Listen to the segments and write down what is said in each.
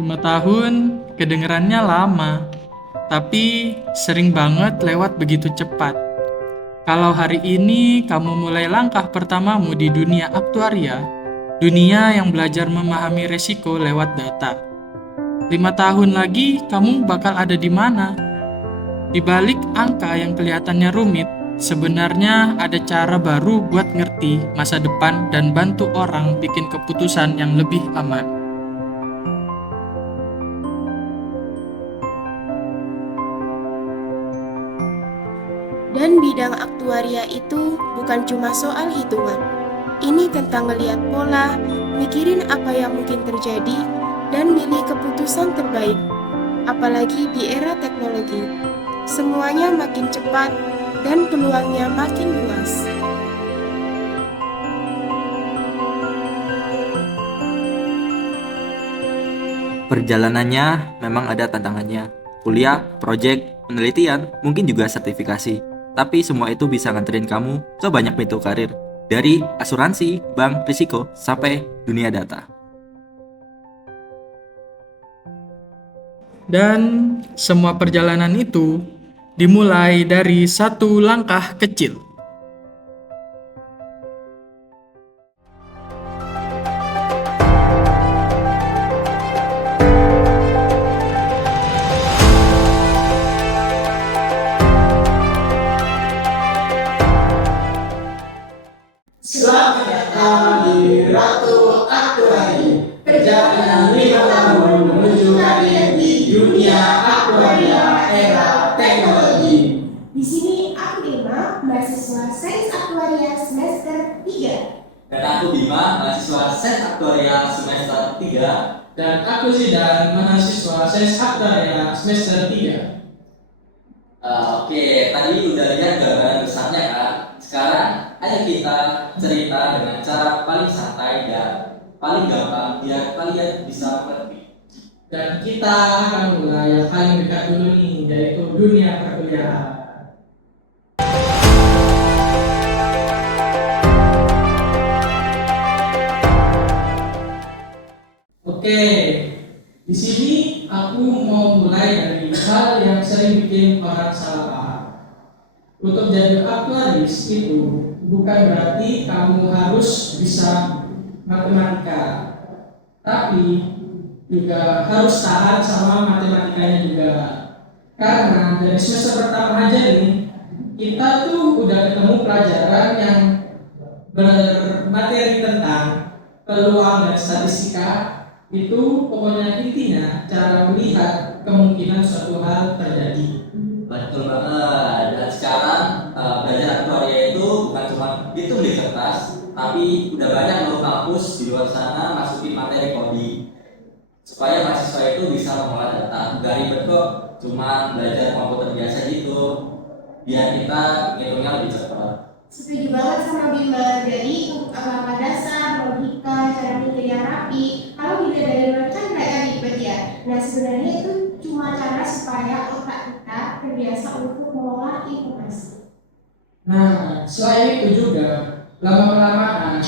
5 tahun kedengerannya lama, tapi sering banget lewat begitu cepat. Kalau hari ini kamu mulai langkah pertamamu di dunia aktuaria, dunia yang belajar memahami resiko lewat data. 5 tahun lagi kamu bakal ada di mana? Di balik angka yang kelihatannya rumit, sebenarnya ada cara baru buat ngerti masa depan dan bantu orang bikin keputusan yang lebih aman. Dan bidang aktuaria itu bukan cuma soal hitungan. Ini tentang ngeliat pola, mikirin apa yang mungkin terjadi, dan milih keputusan terbaik. Apalagi di era teknologi. Semuanya makin cepat dan peluangnya makin luas. Perjalanannya memang ada tantangannya. Kuliah, proyek, penelitian, mungkin juga sertifikasi. Tapi semua itu bisa nganterin kamu ke banyak pintu karir. Dari asuransi, bank, risiko, sampai dunia data. Dan semua perjalanan itu dimulai dari satu langkah kecil. Selamat datang di Ratu Aktuari. Perjalanan 5 tahun menuju karir di dunia aktuaria era teknologi. Di sini aku Irma, mahasiswa Sains Aktuaria semester 3. Dan aku Bima, mahasiswa Sains Aktuaria semester 3. Dan aku Zidan, mahasiswa Sains Aktuaria semester 3. Oke, tadi udah lihat gambaran besarnya kan? Sekarang ayo kita cerita dengan cara paling santai dan paling gampang biar kalian bisa mengerti. Dan kita akan mulai yang paling dekat dulu nih, yaitu dunia perkuliahan. Oke, di sini aku mau mulai dari hal yang sering bikin orang salah paham. Untuk jadi aktuaris itu bukan berarti kamu harus bisa matematika, tapi juga harus tahan sama matematikanya juga. Karena dari semester pertama aja nih, kita tuh udah ketemu pelajaran yang bermateri tentang peluang dan statistika. Itu pokoknya intinya cara melihat kemungkinan suatu hal terjadi. Betul banget. Dan sekarang belajar aktuaria itu bukan cuma hitung di kertas, tapi udah banyak loh kampus di luar sana masukin materi coding supaya mahasiswa itu bisa mengolah data. Gak ribet kok, cuma belajar komputer biasa gitu, biar kita ngitungnya lebih cepat. Setuju banget sama Bima. Jadi untuk apa dasar, logika, cara mikir yang rapi, kalau dilihat dari luar kan mereka ribet ya. Nah sebenarnya itu cuma cara supaya otak kita terbiasa untuk mengolah informasi. Nah, selain itu juga lama-kelamaan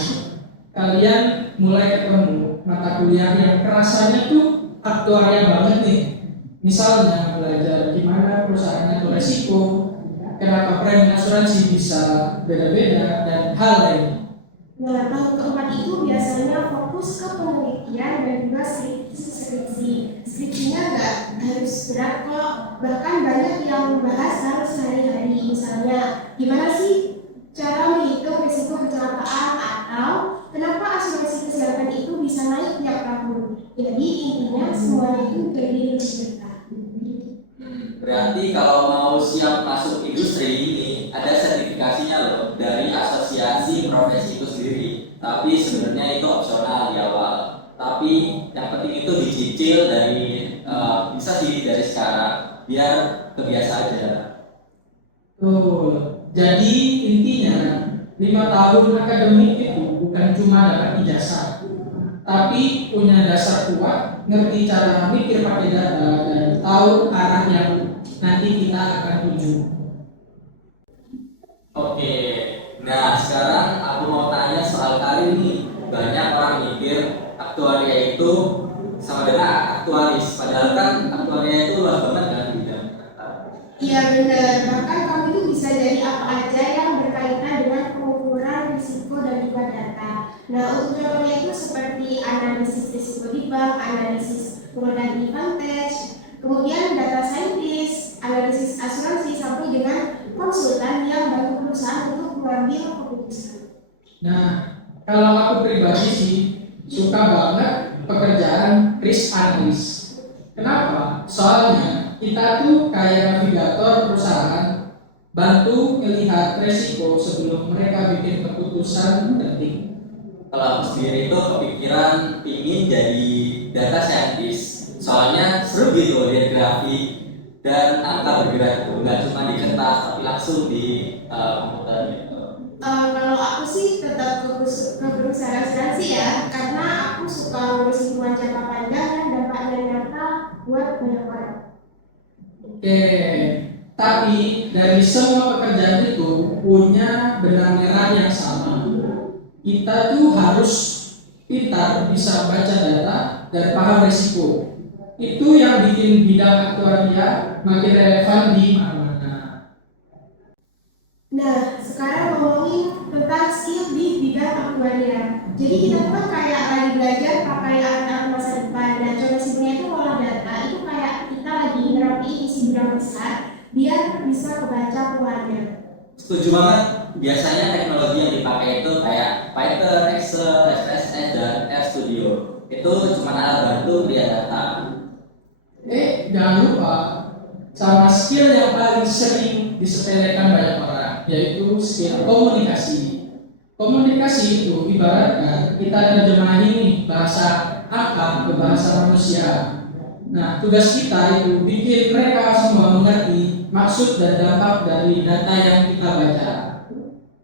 kalian mulai ketemu mata kuliah yang rasanya tuh aktuaria banget nih. Misalnya belajar gimana perusahaan atur resiko, kenapa premi asuransi bisa beda-beda, dan hal lain. Nah, tahun keempat itu biasanya fokus ke penelitian dan juga skripsi. Skripsinya nggak harus berat kok, bahkan banyak yang bahas hal sehari-hari. Misalnya, gimana sih cara menghitung risiko kecelakaan atau kenapa asuransi kesehatan itu bisa naik tiap tahun. Jadi intinya semuanya itu jadi lebih dekat. Berarti kalau mau siap masuk industri ini ada sertifikasinya loh dari asosiasi profesi itu sendiri. Tapi sebenarnya itu opsional di awal. Tapi yang penting itu dicicil dari bisa sih dari sekarang biar kebiasa aja. Tuh, jadi intinya 5 tahun akademik itu bukan cuma dapat ijazah, tapi punya dasar kuat, ngerti cara mikir pakai data, dan tahu arah yang nanti kita akan tuju. Oke, nah sekarang aku mau tanya soal karir nih. Banyak orang mikir aktuaria itu sama dengan aktuaris. Padahal kan aktuaria itu luas banget kan bidang. Iya benar, bahkan kamu itu bisa jadi apa aja yang berkaitan dengan pengukuran risiko dan juga data. Nah, untuk contohnya itu seperti analisis risiko di bank, analisis probability advantage, kemudian data scientist, analisis asuransi, sampai dengan konsultan yang bantu perusahaan untuk mengambil keputusan. Nah, kalau aku pribadi sih suka banget pekerjaan risk analyst. Kenapa? Soalnya kita tuh kayak navigator perusahaan, bantu melihat resiko sebelum mereka bikin keputusan penting. Kalau aku sendiri itu kepikiran ingin jadi data scientist. Soalnya seru gitu lihat grafik dan angka bergerak itu nggak cuma di kertas tapi langsung di komputer gitu. Kalau aku sih tetap ke perusahaan asuransi ya, karena aku suka ngurus lingkungan jangka panjang dan dampaknya nyata buat banyak orang. Oke, tapi dari semua pekerjaan itu punya benang merah yang sama. Kita tuh harus pintar bisa baca data dan paham resiko. Itu yang bikin bidang aktuaria makin relevan di mana-mana. Nah, sekarang ngomongin tentang skill di bidang aktuaria. Jadi kita tuh kan kayak lagi belajar pakai alat-alat masa depan. Dan contoh simpelnya itu olah data itu kayak kita lagi nerapi isi bidang besar biar bisa kebaca polanya. Setuju banget. Biasanya teknologi yang dipakai itu kayak Python, Excel, SPSS, dan RStudio. Itu cuma alat bantu lihat data. Jangan lupa sama skill yang paling sering disepelekan banyak orang, yaitu skill komunikasi. Komunikasi itu ibaratkan kita nerjemahin nih bahasa angka ke bahasa manusia. Nah, tugas kita itu bikin mereka semua mengerti maksud dan dampak dari data yang kita baca.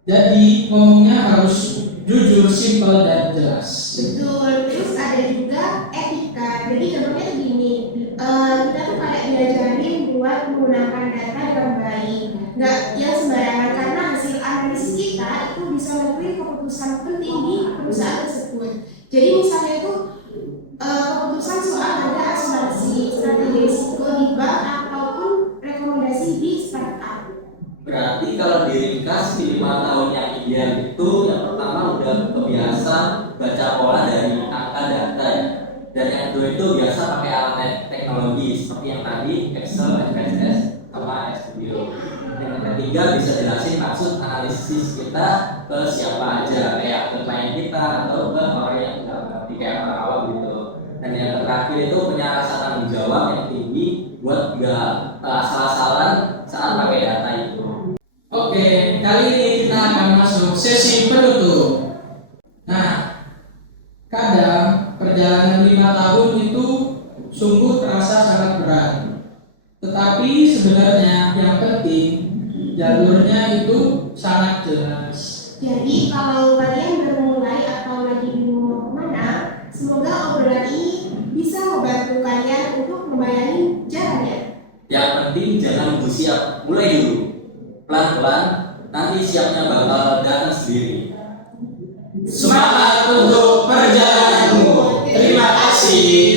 Jadi ngomongnya harus jujur, simpel, dan jelas. Betul, terus ada juga etika. Jadi contohnya tuh gini, kita tuh kayak diajarin buat menggunakan data dengan baik, nggak yang sembarangan, karena hasil analisis kita itu bisa menentukan keputusan penting di perusahaan tersebut. Jadi misalnya itu keputusan soal harga asuransi, strategi risiko di bank, ataupun rekomendasi di startup. Berarti kalau diringkas di 5 tahun yang ideal itu yang pertama udah kebiasa baca pola dari angka data ya. Dan yang kedua itu biasa pakai alat teknologi seperti yang tadi Excel, SPSS, sama RStudio. Dan yang ketiga bisa jelasin maksud analisis kita ke siapa aja, kayak ke klien kita atau ke orang yang nggak ngerti kayak orang awam gitu. Dan yang terakhir itu punya rasa tanggung jawab yang tinggi buat nggak salah-salah saat pakai data itu. Oke, kali ini kita akan masuk sesi penutup. Nah, kadang perjalanan 5 tahun itu sungguh terasa sangat berat. Tetapi sebenarnya yang penting jalurnya itu sangat jelas. Jadi kalau kalian baru mulai atau lagi bingung mau kemana, semoga obrolan ini bisa membantu kalian untuk membayangin jalannya. Yang penting jangan nunggu siap, mulai dulu. Pelan-pelan, nanti siapnya bakal datang sendiri. Semangat untuk perjalananmu. Terima kasih.